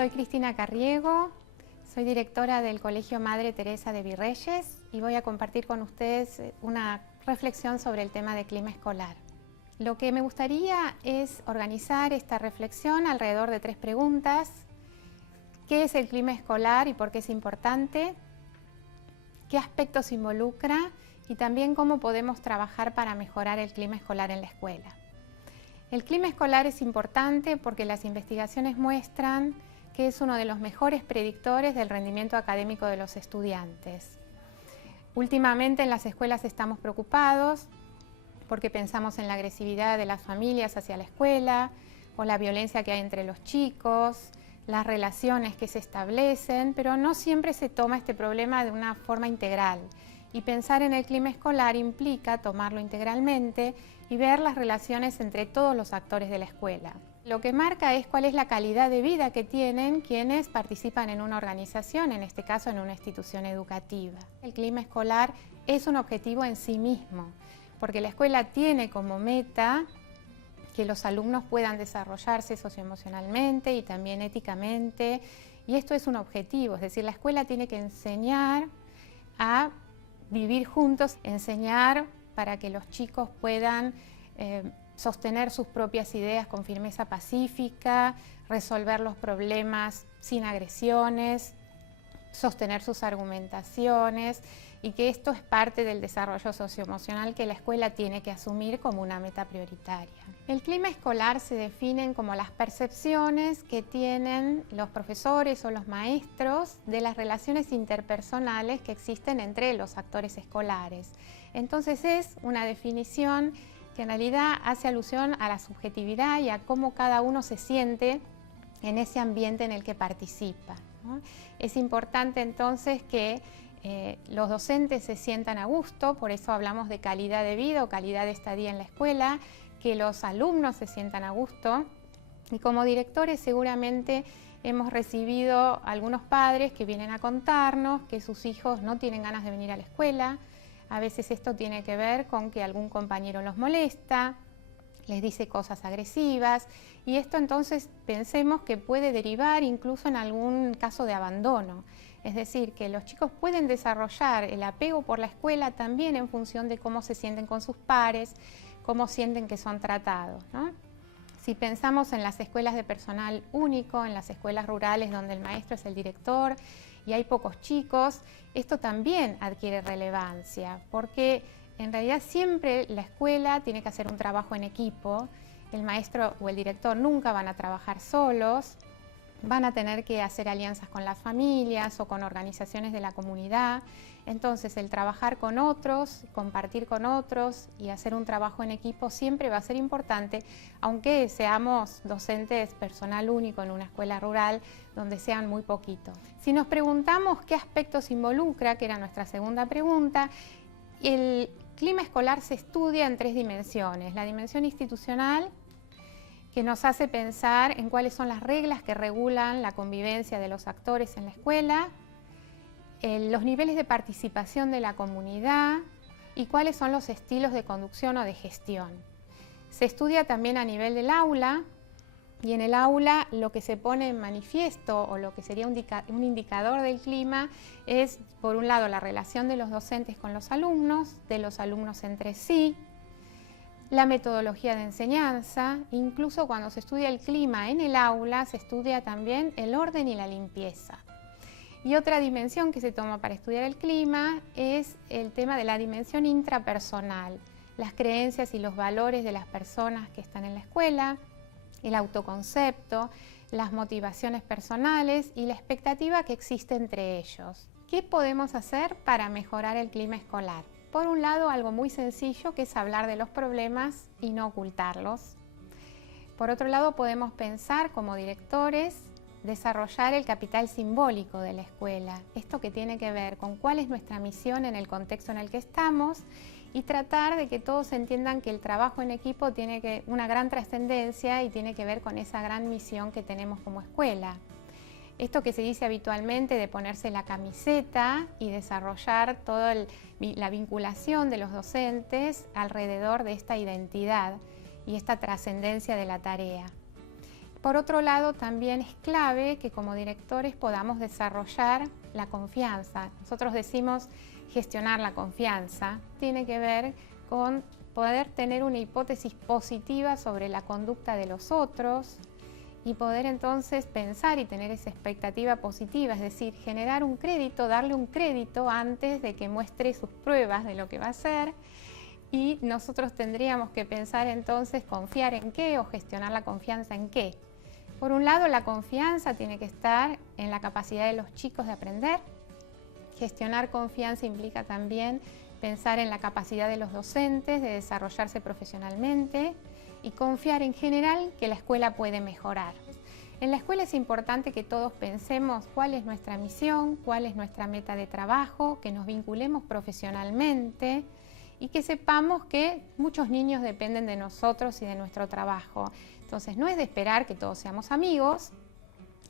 Soy Cristina Carriego, soy directora del Colegio Madre Teresa de Virreyes y voy a compartir con ustedes una reflexión sobre el tema de clima escolar. Lo que me gustaría es organizar esta reflexión alrededor de 3 preguntas. ¿Qué es el clima escolar y por qué es importante? ¿Qué aspectos involucra? Y también cómo podemos trabajar para mejorar el clima escolar en la escuela. El clima escolar es importante porque las investigaciones muestran que es uno de los mejores predictores del rendimiento académico de los estudiantes. Últimamente en las escuelas estamos preocupados porque pensamos en la agresividad de las familias hacia la escuela, o la violencia que hay entre los chicos, las relaciones que se establecen, pero no siempre se toma este problema de una forma integral. Y pensar en el clima escolar implica tomarlo integralmente y ver las relaciones entre todos los actores de la escuela. Lo que marca es cuál es la calidad de vida que tienen quienes participan en una organización, en este caso en una institución educativa. El clima escolar es un objetivo en sí mismo, porque la escuela tiene como meta que los alumnos puedan desarrollarse socioemocionalmente y también éticamente, y esto es un objetivo, es decir, la escuela tiene que enseñar a vivir juntos, enseñar para que los chicos puedan sostener sus propias ideas con firmeza pacífica, resolver los problemas sin agresiones, sostener sus argumentaciones, y que esto es parte del desarrollo socioemocional que la escuela tiene que asumir como una meta prioritaria. El clima escolar se define como las percepciones que tienen los profesores o los maestros de las relaciones interpersonales que existen entre los actores escolares. Entonces es una definición que en realidad hace alusión a la subjetividad y a cómo cada uno se siente en ese ambiente en el que participa, ¿no? Es importante entonces que los docentes se sientan a gusto, por eso hablamos de calidad de vida o calidad de estadía en la escuela, que los alumnos se sientan a gusto, y como directores seguramente hemos recibido algunos padres que vienen a contarnos que sus hijos no tienen ganas de venir a la escuela. A veces esto tiene que ver con que algún compañero los molesta, les dice cosas agresivas, y esto entonces pensemos que puede derivar incluso en algún caso de abandono. Es decir, que los chicos pueden desarrollar el apego por la escuela también en función de cómo se sienten con sus pares, cómo sienten que son tratados, ¿no? Si pensamos en las escuelas de personal único, en las escuelas rurales donde el maestro es el director y hay pocos chicos, esto también adquiere relevancia, porque en realidad siempre la escuela tiene que hacer un trabajo en equipo. El maestro o el director nunca van a trabajar solos, van a tener que hacer alianzas con las familias o con organizaciones de la comunidad. Entonces el trabajar con otros, compartir con otros y hacer un trabajo en equipo siempre va a ser importante, aunque seamos docentes personal único en una escuela rural donde sean muy poquitos. Si nos preguntamos qué aspectos involucra, que era nuestra segunda pregunta, el clima escolar se estudia en 3 dimensiones. La dimensión institucional, que nos hace pensar en cuáles son las reglas que regulan la convivencia de los actores en la escuela, los niveles de participación de la comunidad y cuáles son los estilos de conducción o de gestión. Se estudia también a nivel del aula, y en el aula lo que se pone en manifiesto o lo que sería un indicador del clima es, por un lado, la relación de los docentes con los alumnos, de los alumnos entre sí, la metodología de enseñanza. Incluso cuando se estudia el clima en el aula, se estudia también el orden y la limpieza. Y otra dimensión que se toma para estudiar el clima es el tema de la dimensión intrapersonal, las creencias y los valores de las personas que están en la escuela, el autoconcepto, las motivaciones personales y la expectativa que existe entre ellos. ¿Qué podemos hacer para mejorar el clima escolar? Por un lado, algo muy sencillo, que es hablar de los problemas y no ocultarlos. Por otro lado, podemos pensar como directores, desarrollar el capital simbólico de la escuela. Esto que tiene que ver con cuál es nuestra misión en el contexto en el que estamos, y tratar de que todos entiendan que el trabajo en equipo tiene una gran trascendencia y tiene que ver con esa gran misión que tenemos como escuela. Esto que se dice habitualmente de ponerse la camiseta y desarrollar toda la vinculación de los docentes alrededor de esta identidad y esta trascendencia de la tarea. por otro lado, también es clave que como directores podamos desarrollar la confianza. Nosotros decimos gestionar la confianza. Tiene que ver con poder tener una hipótesis positiva sobre la conducta de los otros y poder entonces pensar y tener esa expectativa positiva, es decir, generar un crédito, darle un crédito antes de que muestre sus pruebas de lo que va a hacer. Y nosotros tendríamos que pensar entonces confiar en qué o gestionar la confianza en qué. Por un lado, la confianza tiene que estar en la capacidad de los chicos de aprender. Gestionar confianza implica también pensar en la capacidad de los docentes de desarrollarse profesionalmente y confiar en general que la escuela puede mejorar. En la escuela es importante que todos pensemos cuál es nuestra misión, cuál es nuestra meta de trabajo, que nos vinculemos profesionalmente y que sepamos que muchos niños dependen de nosotros y de nuestro trabajo. Entonces no es de esperar que todos seamos amigos,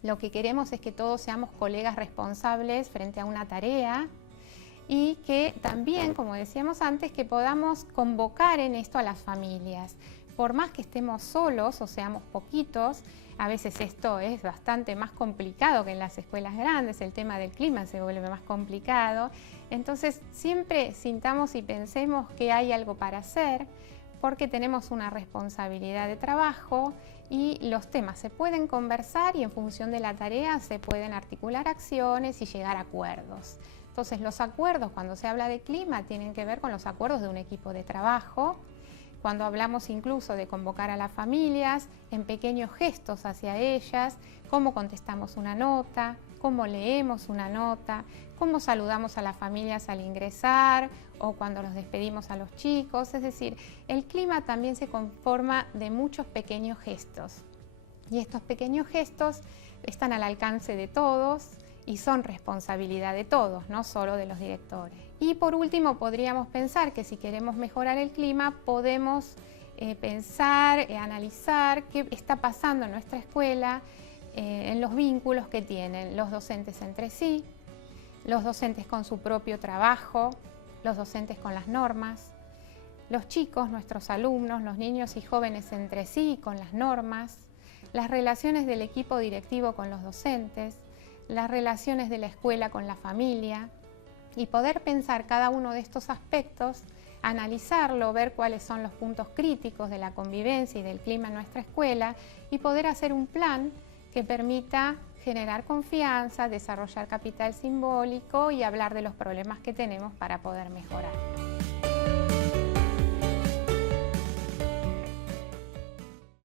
lo que queremos es que todos seamos colegas responsables frente a una tarea y que también, como decíamos antes, que podamos convocar en esto a las familias. Por más que estemos solos o seamos poquitos, a veces esto es bastante más complicado que en las escuelas grandes, el tema del clima se vuelve más complicado. Entonces siempre sintamos y pensemos que hay algo para hacer porque tenemos una responsabilidad de trabajo y los temas se pueden conversar y en función de la tarea se pueden articular acciones y llegar a acuerdos. Entonces los acuerdos cuando se habla de clima tienen que ver con los acuerdos de un equipo de trabajo. Cuando hablamos incluso de convocar a las familias en pequeños gestos hacia ellas, cómo contestamos una nota, cómo leemos una nota, cómo saludamos a las familias al ingresar o cuando los despedimos a los chicos. Es decir, el clima también se conforma de muchos pequeños gestos y estos pequeños gestos están al alcance de todos y son responsabilidad de todos, no solo de los directores. Y por último, podríamos pensar que si queremos mejorar el clima, podemos pensar, analizar qué está pasando en nuestra escuela, en los vínculos que tienen los docentes entre sí, los docentes con su propio trabajo, los docentes con las normas, los chicos, nuestros alumnos, los niños y jóvenes entre sí con las normas, las relaciones del equipo directivo con los docentes, las relaciones de la escuela con la familia y poder pensar cada uno de estos aspectos, analizarlo, ver cuáles son los puntos críticos de la convivencia y del clima en nuestra escuela y poder hacer un plan que permita generar confianza, desarrollar capital simbólico y hablar de los problemas que tenemos para poder mejorar.